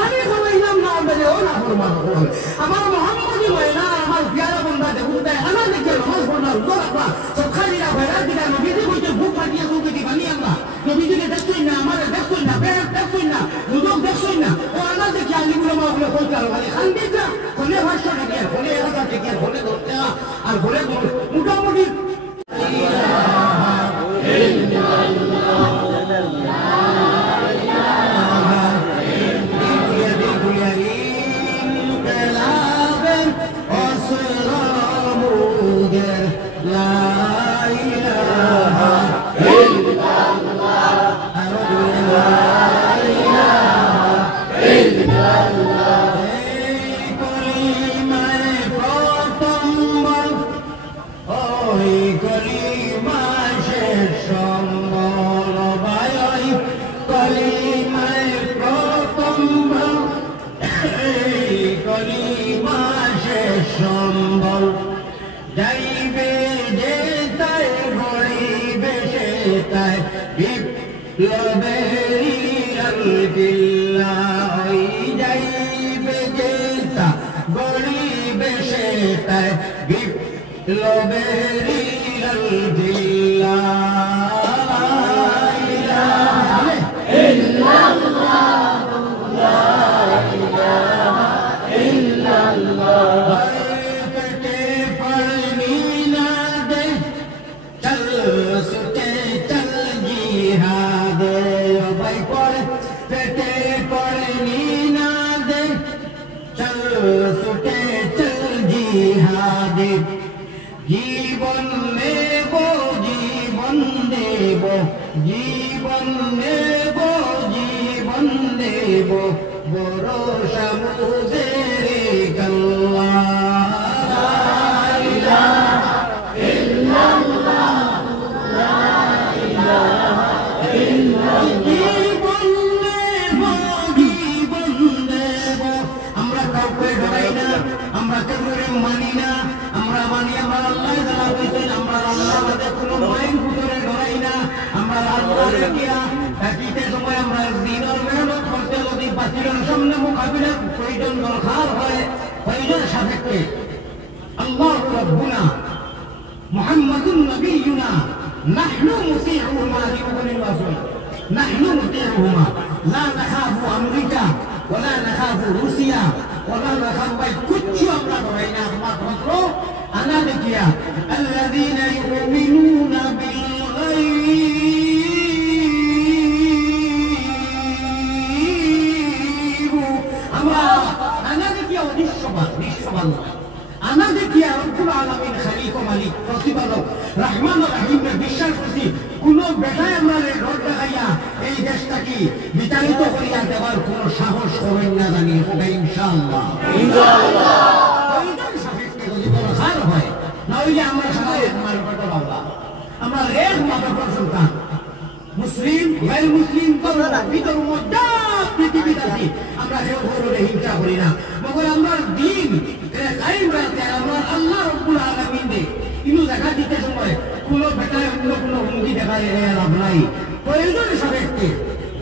পানি খাওয়াইলাম না বেলেও না ফরমান হল আমার মোহাম্মদী ময়না আমার পিয়ারা বন্ধা দেখুন তাই আনা দেখে নামাজ পড়লাম রোজা রাখবা সব খালিরা ভেড়া দিলা নবীজি বলছে বুক ফাটিয়ে বুকে বানি আমরা নবীজিকে দেখছই না আমার দেখছই না বের দেখছই না দুদক দেখছই না ও আনা দেখে আলিগুলো মাগুলো কইতে আর মানে খান্দিটা কোনে ভাষা টাকা কোনে 1000 টাকা কোনে 10 টাকা আর কোনে মোটামুটি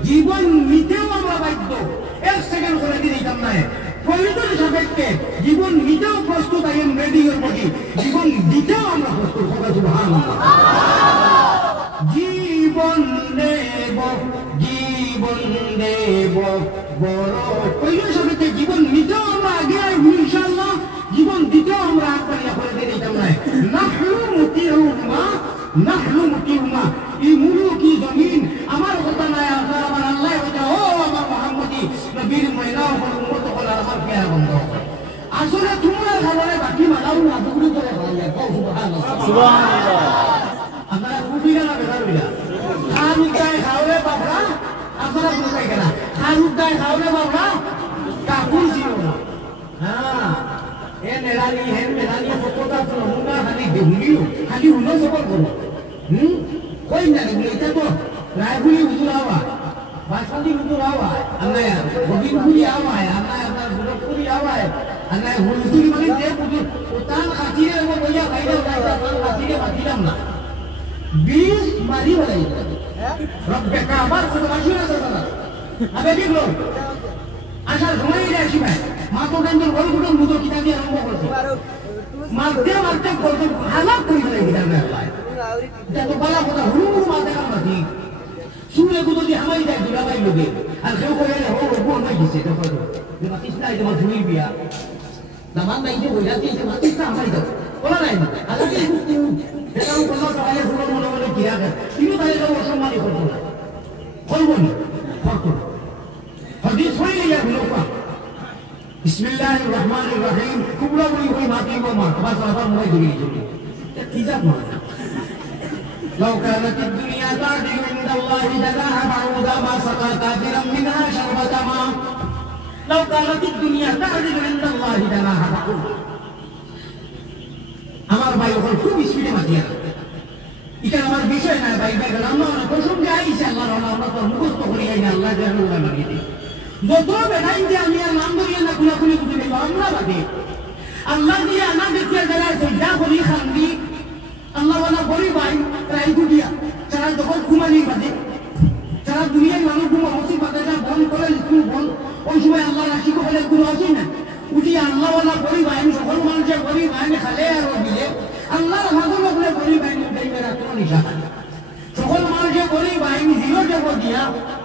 জীবন নিতেও আমরা বাধ্য এক সেকেন্ড করে দিতাম না প্রয়োজন সাপেক্ষে জীবন নিতেও প্রস্তুত আইন রেডিওর প্রতি জীবন দিতেও আমরা প্রস্তুত সবাই সুবহানাল্লাহ জীবন দেব বড় প্রয়োজন সাপেক্ষে জীবন নিতেও আমরা আগে আসবো ইনশাআল্লাহ জীবন দিতেও আমরা আগে করে দিয়ে দিতাম না নাহনু মুতিউমা এই মুলুকি জমিন আমার কথা নাই আপনার আমার আল্লাহ কথা ও আমার মুহাম্মদী নবীর মহিলা আমার উম্মত হল আমার পেয়ারা বন্ধ আসলে তোমরা খাবারে বাকি মানাও না দুগুলো করে বলে সুবহানাল্লাহ আপনারা কুবিরা না বেরাবিরা খান গায় খাওলে বাবরা আপনারা বুঝাই কেন খান গায় খাওলে বাবরা কাকুল ছিল না হ্যাঁ এ নেলানি হেন নেলানি ফটোটা তো মুনা খালি হুনো সবল করো কই না গুলো এটা তো রায়গুলি হুজুর আওয়া বাসন্তী হুজুর আওয়া আল্লাহ গোবিন্দপুরি আওয়া আল্লাহ আপনার গোরখপুরি আওয়া আল্লাহ হুজুর মানে যে হুজুর ওতান খাতিরে ও বইয়া বাইরে বাইরে ওতান খাতিরে বাতিলাম না 20 মারি বলাই রব্বে কাবার কত মাসুরা দাদা আবে কি বল আসার সময় এটা আসি ভাই মা তো কিন্তু বড় কুটুম দুটো কিতাব দিয়ে আরম্ভ করছে মারতে মারতে করতে হালাত করে ফেলে কিতাবে আল্লাহ এটা তো বলা কথা হুড়ু হুড়ু মারতে কাম না ঠিক শুনে গুলো দিয়ে হামাই যায় দুলা ভাই লোকে আর কেউ করে হো হো নাই দিছে তো কই যে মাতিস না এটা ধুই বিয়া না মান নাই যে বইলা দিয়ে মাতিস না হামাই দাও বলা নাই আল্লাহ কি এটাও বলা সবাই শুনো মনে মনে কি রাখে কিন্তু তাই এটা অসম্মানই করতো না করবো না করতো না হাদিস হয়ে গেল লোকা বিসমিল্লাহির রহমানির রহিম কুবরা বলি কই মাটি গো মা বাস আবার মই ধরে দিই কি জাত মা لو كانت الدنيا تعدل عند الله جناح بعوضة ما سقى كافرا منها شربة ماء لو كانت الدنيا تعدل عند الله جناح بعوضة আমার ভাই ওখানে খুব স্পিডে মাতিয়া এটা আমার বিষয় না ভাই ভাই আমরা প্রসঙ্গে আইসি আল্লাহর আমরা তো মুখস্থ করি না আল্লাহ যেন ওরা লাগিয়ে দিই যত বেড়াই যে আমি আর নাম ধরিয়ে না খুলাখুলি বুঝে নিল আমরা বাদে আল্লাহ দিয়ে আনা দেখতে যারা সেটা করি খান্দি আল্লাহ ওয়ালা বলি ভাই প্রায় দুনিয়া যারা যখন ঘুমানি বাদে যারা দুনিয়ার মানুষ ঘুমা মসজিদ বাদে বন্ধ করে স্কুল বন্ধ ওই সময় আল্লাহ রাশি বলে গুলো আছে না উঠি আল্লাহ ওয়ালা বলি ভাই সকল মানুষের বলি ভাই খালে আর দিলে আল্লাহ আমাদের বলে বলি ভাই দেখবে রাখতে নিশা সকল মানুষের বলি ভাই জিরো যাব দিয়া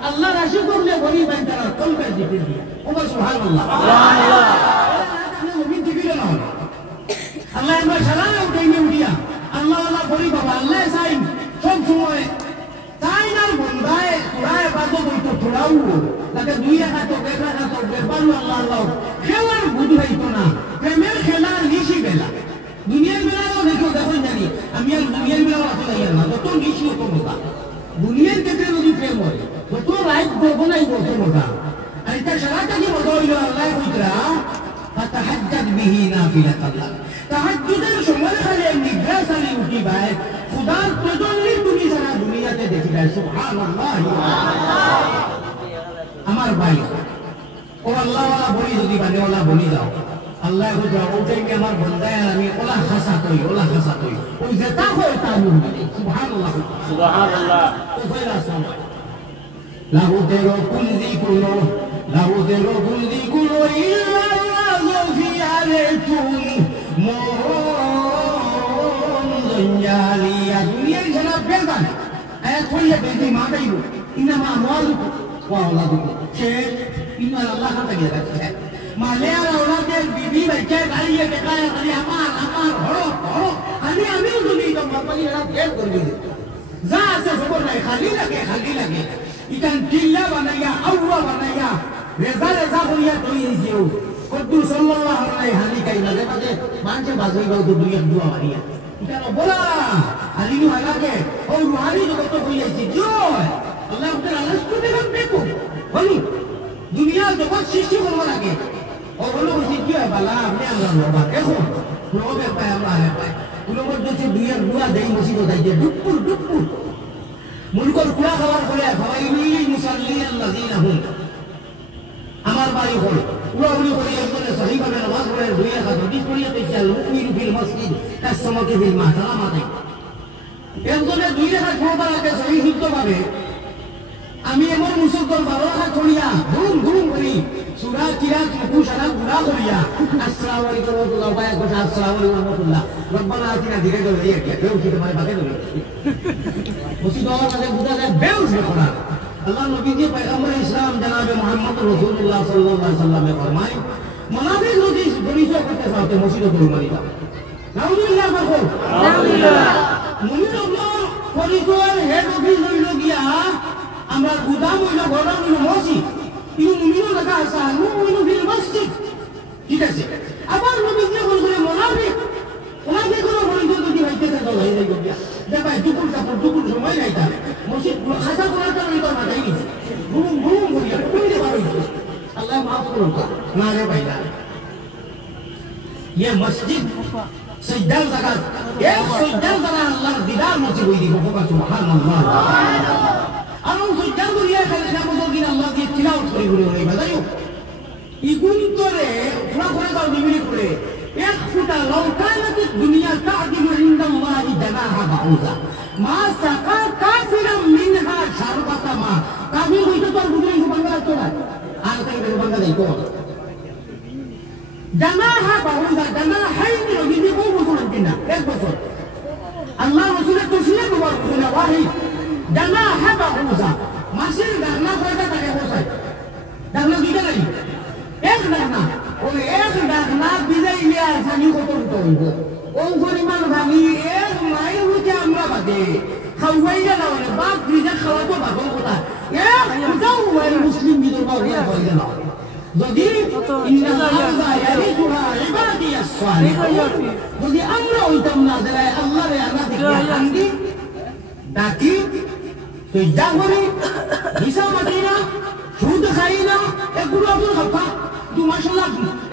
আল্লাহ রাশি করলে বলি ভাই তারা কলবে দিতে দিয়া ওমর সুবহানাল্লাহ সুবহানাল্লাহ আপনি মুমিন দিবিল না আল্লাহ আমরা সালাম উঠাইনি উঠিয়া আল্লাহ ওয়ালা বলি বাবা আল্লাহ সাইন সব সময় তাইনার বন্দায় কুরায় বাদো বইতো তোরাও তাকে দুই রাখা তো এক রাখা তো বেপারু আল্লাহ আল্লাহ খেলার বুঝু হইতো না প্রেমের খেলা নিশি বেলা দুনিয়ার বেলাও দেখো দেখো জানি আমি আর দুনিয়ার বেলাও আসলে যাই না যত নিশি হতো মোটা দুনিয়ার ক্ষেত্রে যদি প্রেম হয় যত রাইট করবো নাই বলতো মোটা আর এটা সারাটা কি মজা হইল আল্লাহ কইতরা ফাতাহাজ্জাদ বিহি নাফিলাতাল্লাহ তাহাজ্জুদের সময় খালি নিদ্রা সারি উঠি ভাই খুদার প্রজন্মের তুমি সারা দুনিয়াতে দেখি ভাই সুবহানাল্লাহ আমার ভাই ও আল্লাহ ওয়ালা বলি যদি মানে ওলা বলি দাও আল্লাহ কইতরা ওটাকে আমার বন্দায় আমি ওলা খাসা কই ওই যেটা হয় তা মুখ সুবহানাল্লাহ সুবহানাল্লাহ ও কইরা সময় লাহু তেরো কুলদি কুলো লাহু তেরো কুলদি কুলো ইল্লাল্লাহু ফি আলাইকুম মন দুনিয়া দুনিয়ার জানা বেদান এক কইলে বেদি মাগাইবো ইনামা আমওয়ালুকুম ওয়া আওলাদুকুম সে ইন্না আল্লাহ কাছে গেছে মালে আর আওলাদের বিবি বাচ্চা গালিয়ে বেকায় খালি আমার হড়ো খালি আমিও যদি তো মাপালি এরা বের করে দিই যা আছে খবর নাই খালি লাগে ইকান কিল্লা বানাইয়া আউরা বানাইয়া রেজা করিয়া তৈরি দিও কদ্দু সাল্লাল্লাহু আলাইহি হালি কাই লাগে বাজে মানছে বাজই গাও তো দুনিয়া দুয়া মারিয়া ইকান বলা আলিনু আলাকে ও রুহানি জগত হইয়াছে জয় আল্লাহ তাআলা আলাস্তু দেখান দেখো বলি দুনিয়া জগৎ সৃষ্টি করবার আগে ও বলো কি কি বালা আপনি আমরা বাবা দেখো লোকে পায় আমরা পায় উলোর দেশে দুনিয়ার দুয়া দেই মসজিদ যাইছে ডুপুর মুলকর কুড়া খাবার করে ফাওয়াইলুল মুসাল্লিয়াল্লাযিনা হুম আমার বাড়ি হল উড়াউড়ি করে একজনে সহিভাবে নামাজ পড়ে দুই রাকাত হাদিস পড়িয়া তেজাল মুমিনু ফিল মসজিদ কাসমাকে ফিল মাহসালামাতে একজনে দুই রাকাত পড়বার আগে সহি শুদ্ধভাবে আমি এমন মুসলমান 12 রাকাত পড়িয়া ধুম করি সূরা কিরাত রুকু সালাম পুরা করিয়া আসসালামু আলাইকুম ওয়া রাহমাতুল্লাহি ওয়া বারাকাতুহু আসসালামু আলাইকুম ওয়া রাহমাতুল্লাহ রব্বানা আতিনা ধীরে ধীরে ইয়ে কেউ কি তোমার বাতে ধরে মসজিদ আর কাছে বুঝা যায় বেউস করা আল্লাহ নবীজি পয়গম্বর ইসলাম জনাবে মুহাম্মদ রাসূলুল্লাহ সাল্লাল্লাহু আলাইহি ওয়াসাল্লামে ফরমায় মুনাফিক যদি পরিচয় করতে চাও মসজিদে দরবারি দাও নাউজুবিল্লাহ করো নাউজুবিল্লাহ মুমিন আল্লাহ পরিচয় হেড অফিস হইল গিয়া আমরা গুদাম হইল গোদাম হইল মসজিদ কিন্তু মুমিনও লেখা আছে মুমিনু ফিল মসজিদ ঠিক আছে আবার নবীজি বলছেন মুনাফিক কোনো পরিচয় যদি হইতে থাকে তাহলে এই গিয়া দেখো দুপুর সময় নাই তা মসজিদ খাসা করাটা হইতো না তাই ঘুম করিয়া কইতে পারো আল্লাহ মাফ করুন না রে ভাইরা ये मस्जिद सजदा जगह एक सजदा जगह अल्लाह दीदार मस्जिद हुई देखो का सुभान अल्लाह আরো সজ্জা করিয়া খালি নামদিন আল্লাহ দিয়ে তিলাওয়াত করে ঘুরে ঘুরে বাজাইও ইগুন করে পুরা করে দাও নিবিড়ি করে এক ফুটা লাউ কানাত দুনিয়া তা'দিলু ইনদাল্লাহি জানাহা বাউযা মা সাকা কাফিরাম মিনহা শারবাতা মা কাফির হইতো তো বুঝলেন বাংলা তো না আর তাই কথা দেখো জানা হা বাহুদা জানা হাইনি রবিদি বহু বছর কিনা 1 বছর আল্লাহ রাসূলের তসলিম মুবারক শুনে ওয়াহি জানা হা বাহুদা মাসির ডাকনা কয়টা থাকে বসায় ডাকনা দুইটা নাই এক ডাকনা ওই এক ডাকনা বিজয় নিয়ে আসানি কত হইব ও পরিমাণ ভাঙি এক মাইল হইতে আমরা বাদে খাওয়াইয়া না মানে বাপ দিজা খাওয়াবো বাবা কথা এক উঠাও ওই মুসলিম বিদর বা ওয়া হইয়া না যদি যদি আমরা হইতাম না যারা আল্লাহরে আল্লাহ দেখি ডাকি সজ্জা করি হিসাব মাতি না সুদ খাই না এগুলো আসল কথা তু মাশাআল্লাহ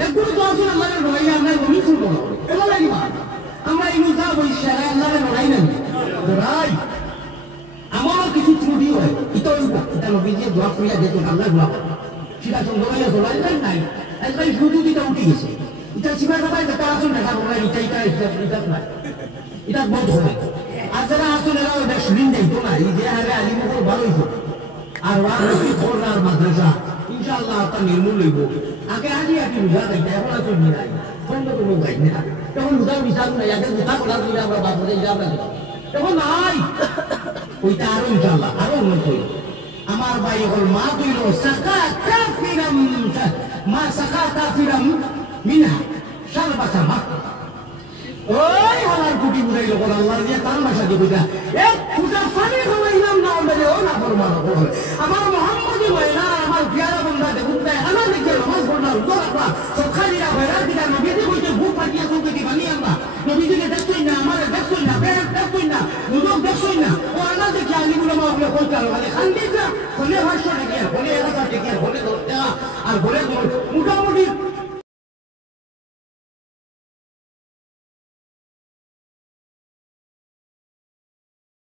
এগুলো তো আসল আল্লাহরে রইয়া আমরা রমি শুরু করব এগুলো লাগিবা আমরা এই মুজা বইসা আল্লাহরে রই না রাই আমারও কিছু ত্রুটি হয় এটা নবীজি দোয়া করিয়া যেত আল্লাহ দোয়া সেটা চন্দ্রমাইয়া চলাই নাই একবার শুধু এটা উঠে গেছে এটা শিবার কথা এটা আসল দেখা বলা এটা নাই এটা বন্ধ হবে আর যারা আসল এরা ওটা শুনিন যাইতো না এই যে হারে আলিমুল ভালো হইতো আর ওয়াকি খোরনার মাদ্রাসা ইনশাআল্লাহ তা নির্মূল হইব আগে আগে বুঝা যাইতে এখন আসল নাই বন্ধ করবো যাই না তখন বুঝাও বিচার নাই আগে বুঝা করার দিলে আমরা বাদ হয়ে যাবো তখন নাই ওইটা আরো ইনশাআল্লাহ আরো উন্নত হইব আমার ভাই হল মা তুইল সাকা কাফিরাম মা সাকা কাফিরাম মিনহা শারবাতা মা ওই হালার কুটি বুড়াইল বল আল্লাহ দিয়ে তার ভাষা দিয়ে বুঝা এক ফুটা পানি খাওয়াইলাম না বলে ও না ফরমান বল আমার মুহাম্মদি ওয়াইলা আমার পিয়ারা বন্ধা দেখুন তাই আমার দিকে নামাজ পড়না রোজা রাখা সখালিরা বাইরা দিলা নবীজি কইতে ভূত পাটিয়া কইতে কি বানি আমরা নবীজিকে দেখছই না আমারে দেখছই না বের দেখছই না মুদক দেখছই না ও আনা দেখি আলিগুলো মা বলে কইতে আর খান্দিস না বলে ভাষা দেখি বলে এলাকা দেখি বলে দরজা আর বলে মোটামুটি